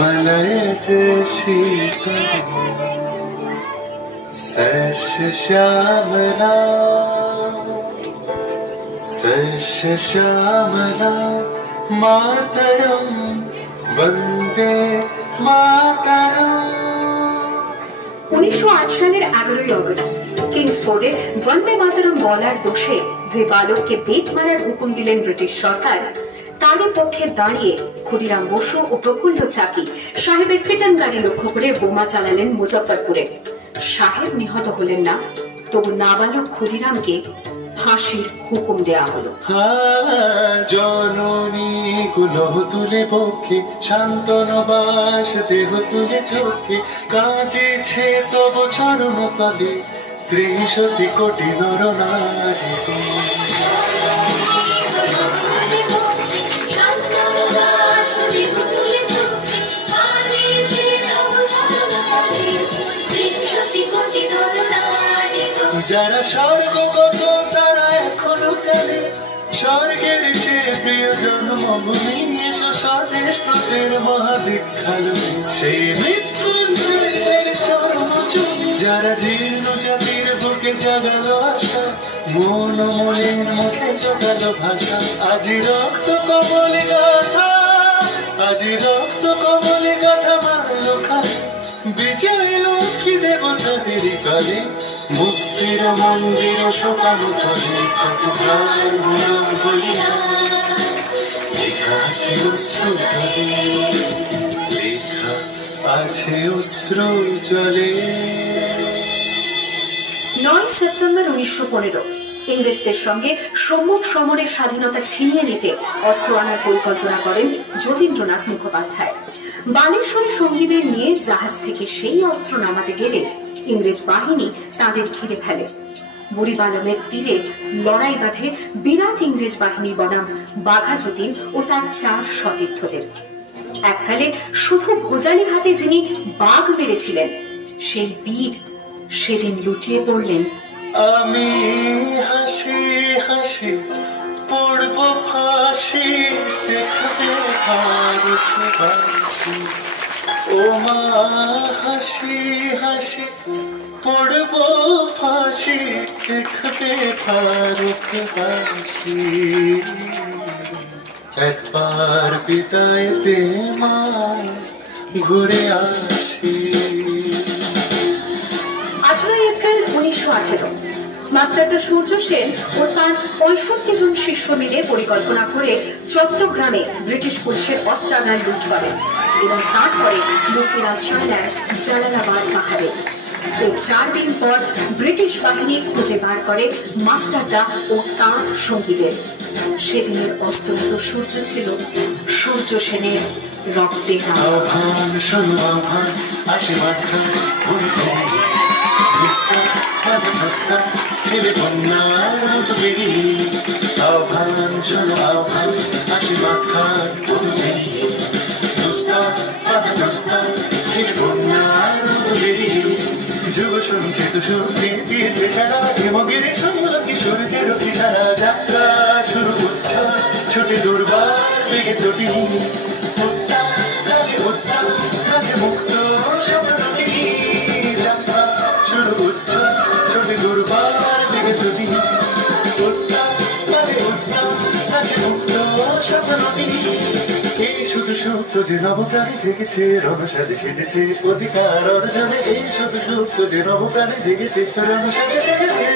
मलयजे शीतल सैश श्यामला सैश श्यामला मातरम वंदे मातरम। 1908 সালের 11ই অগস্ট কিংসফোর্ডে বন্দে মাতরম বলার দোষে যে বালককে বেত মারার হুকুম দিলেন ব্রিটিশ সরকার, তারই পক্ষে দাঁড়িয়ে ক্ষুদিরাম বসু ও প্রফুল্ল চাকি সাহেবের ফিটন গাড়ি লক্ষ্য করে বোমা চালালেন মুজফ্ফরপুরে। সাহেব নিহত হলেন না, তবু নাবালক ক্ষুদিরামকে ফাঁসির হুকুম দেয়া হলো। জননী কুলহ তুলে পক্ষে শান্তনবাস দেহ তুলে চোখে কাঁদিছে তব চরণ তলে ৩০ কোটি নর নারী। যারা স্বর্গগত তারা এখনো চলে স্বর্গের চেয়ে প্রিয় জন্মভূমি এসো স্বদেশ প্রতের মহাদীক্ষালু সেই মৃত্যুঞ্জয়ের চরম চুমি। যারা জীর্ণ জাতির বুকে জাগালো আশা মন মলিন মুখে জোগালো ভাষা আজি রক্ত কমলে গাথা আজি রক্ত কমলে গাথা মারল খালি বিজয় লক্ষ্মী দেবতাদের কালে মুক্তির মন্দির সকাল তলে কত প্রাণ বলিয়া লেখা আছে অশ্রু জলে লেখা আছে অশ্রু জলে। 9 সেপ্টেম্বর 1915 ইংরেজদের সঙ্গে সম্মুখ সমরের স্বাধীনতা ছিনিয়ে নিতে অস্ত্র আনার পরিকল্পনা করেন যতীন্দ্রনাথ মুখোপাধ্যায়। বালেশ্বরে সঙ্গীদের নিয়ে জাহাজ থেকে সেই অস্ত্র নামাতে গেলে ইংরেজ বাহিনী তাদের ঘিরে ফেলে। বুড়িবালমের তীরে লড়াই বাঁধে বিরাট ইংরেজ বাহিনী বনাম বাঘা যতীন ও তার 4 সতীর্থদের। এককালে শুধু ভোজালি হাতে যিনি বাঘ মেরেছিলেন, সেই বীর সেদিন লুটিয়ে পড়লেন। আমি হাসি হাসি পড়ব ফাঁসি দেখবে ভারতবাসী ও মা হাসি হাসি পড়ব ফাঁসি দেখবে ভারতবাসী একবার বিদায় দে মা ঘুরে আসি। 18 এপ্রিল 1918 মাস্টারদা সূর্য সেন ও তার 65 জন শিষ্য মিলে পরিকল্পনা করে চট্টগ্রামে ব্রিটিশ পুলিশের অস্ত্রাগার লুট করেন এবং তারপরে লুকিয়ে আশ্রয় নেন জালালাবাদ পাহাড়ে। এর 4 দিন পর ব্রিটিশ বাহিনী খুঁজে বার করে মাস্টারদা ও তার সঙ্গীদের। সেদিনের অস্তমিত সূর্য ছিল সূর্য সেনের রক্তের আহ্বান শোনো আহ্বান আশীর্বাদ খেলে বন্যার মতো বেরিয়ে আহ্বান শোনো আহ্বান আশীর্বাদ খান বেরিয়ে খেলে বন্যার মতো বেরিয়ে যুব সঞ্চিত শক্তি দিয়েছে সারা হিমগির সমল কিশোরদের সারা যাত্রা শুরু করছে ছোটে দুর্বার বেগে চটি মুক্ত যাত্রা শুরু করছে ছোটে দুর্বার বেগে চটি মুক্ত এই শুধু সত্য যে নবপ্রাণী জেগেছে রণসাজে সেজেছে অধিকার অর্জনে এই শুধু সত্য যে নবপ্রাণী জেগেছে রণসাজে সেজেছে